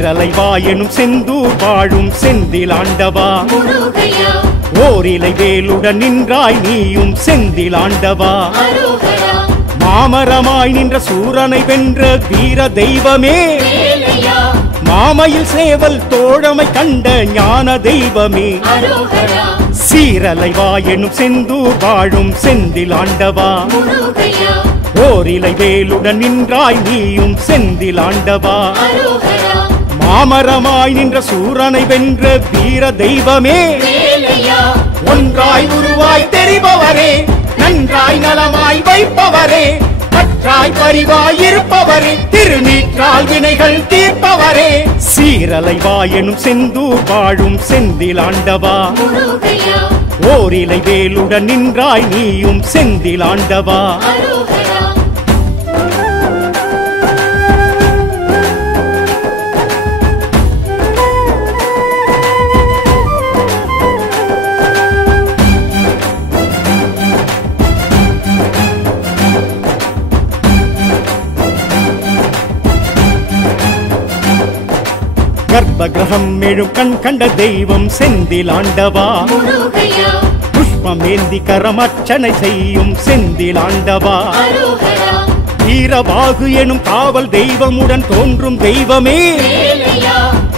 சீரலைவா எனும் செந்தூர் வாழும் செந்திலாண்டவா ஓரிலை வேலுடன் நின்றாய் நீயும் செந்திலாண்டவா மாமரமாய் நின்ற சூரனை வென்ற வீர தெய்வமே மாமையில் சேவல் தோழமை கண்ட ஞான தெய்வமே சீரலைவா எனும் செந்தூர் வாழும் செந்திலாண்டவா ஓரிலை வேலுடன் நின்றாய் நீயும் செந்திலாண்டவா மாமரமாய் நின்ற சூரனை வென்ற வீர தெய்வமே ஒன்றாய் உருவாய் தெரிபவரே நன்றாய் நலமாய் வைப்பவரே பற்றாய் பரிவாய் இருப்பவரே திருநீற்றால் வினைகள் தீர்ப்பவரே சீரலைவா எனும் செந்தூர் வாழும் செந்திலாண்டவா ஓரிலை வேலுடன் நின்றாய் நீயும் செந்திலாண்டவா கர்ப்பகிரகம் எழும் கண் கண்ட தெய்வம் செந்திலாண்டவா புஷ்பம் ஏந்தி கரமர்ச்சனை செய்யும் செந்திலாண்டவா வீரபாகு எனும் காவல் தெய்வமுடன் தோன்றும் தெய்வமே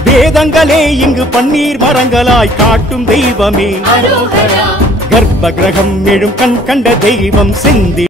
வேதங்களே இங்கு பன்னீர் மரங்களாய் காட்டும் தெய்வமே கர்ப்பகிரகம் எழும் கண் கண்ட தெய்வம் செந்தி